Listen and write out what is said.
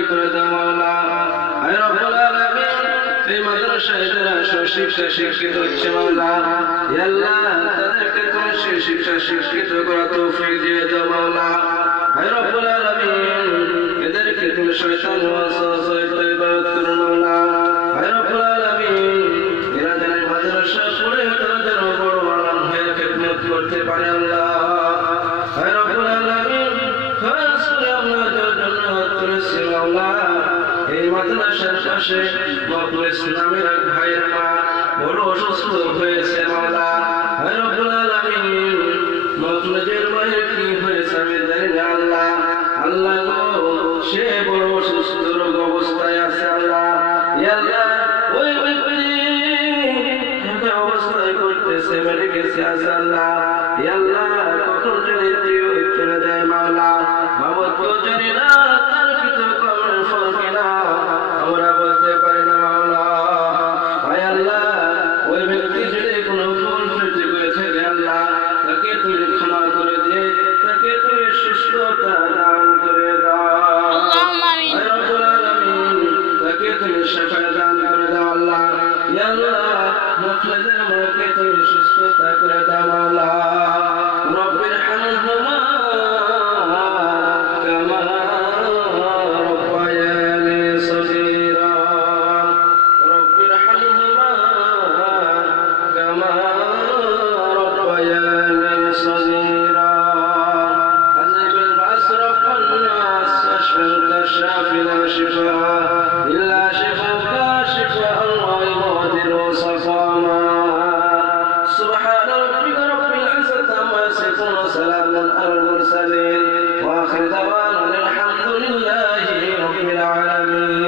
রাজি করে দাও মাওলা। হে রব্বুল আলামিন, এই মাদ্রাসায় যারা শিক্ষা শিক্ষিত হচ্ছে মাওলা, হে আল্লাহ তাদেরকে তুমি শিক্ষা শিক্ষিত করার তৌফিক দিয়ে দাও মাওলা। হে রব্বুল আলামিন, এদেরকে তুমি শয়তান ওয়াসওয়াসা থেকে ইবাদত করো মাওলা। হে রব্বুল আলামিন, এরা যেন মাদ্রাসা পড়ে তারা যেন বড় আলেম হয়ে খিদমত করতে পারে আল্লাহ। হে রব্বুল আলামিন, খাস করে আমরা যার জন্য হাত তুলেছি মাওলা, এই মাদ্রাসার পাশে মখলেস নামের এক ভাইয়ের মা বড় অসুস্থ হয়েছে মাওলা। হে রব্বুল আলামিন, মখলেসের মায়ের কি হয়েছে আমি জানি না আল্লাহ। আল্লাহ গো, সে বড় অসুস্থ রোগ অবস্থায় আছে আল্লাহ। ইয়া আল্লাহ, ওই ব্যক্তি যে অবস্থায় করতেছে মেরে গেছে আছে আল্লাহ। ইয়া আল্লাহ, কখন জানি চলে যায় মাওলা। মাবুদ তো জানি না তার ভিতর কর্মের ফল কিনা আমরা বলতে পারি না মাওলা। হায় আল্লাহ, ওই ব্যক্তি যদি কোনো ভুল ত্রুটি করে থাকে আল্লাহ, তাকে তুমি ক্ষমা করে দিয়ে তাকে তুমি সুস্থতা দান করে দাও। হে রব্বুল আলামিন, তাকে তুমি শিফা দান করে দাও আল্লাহ। ইয়া আল্লাহ, মুখলেসের মাকে তুমি সুস্থতা করে দাও মাওলা। রব্বির হামহুমা কামা রব্বায়ানি সগীরা, রব্বির হামহুমা কামা রব্বায়ানি সগীরা। أذهب البأس رب الناس واشف أنت الشافي لا شفاء إلا شفاءك شفاء لا يغادر سقما. سبحان ربك رب العزة عما يصفون وسلام على المرسلين وآخر دعوانا الحمد لله رب العالمين.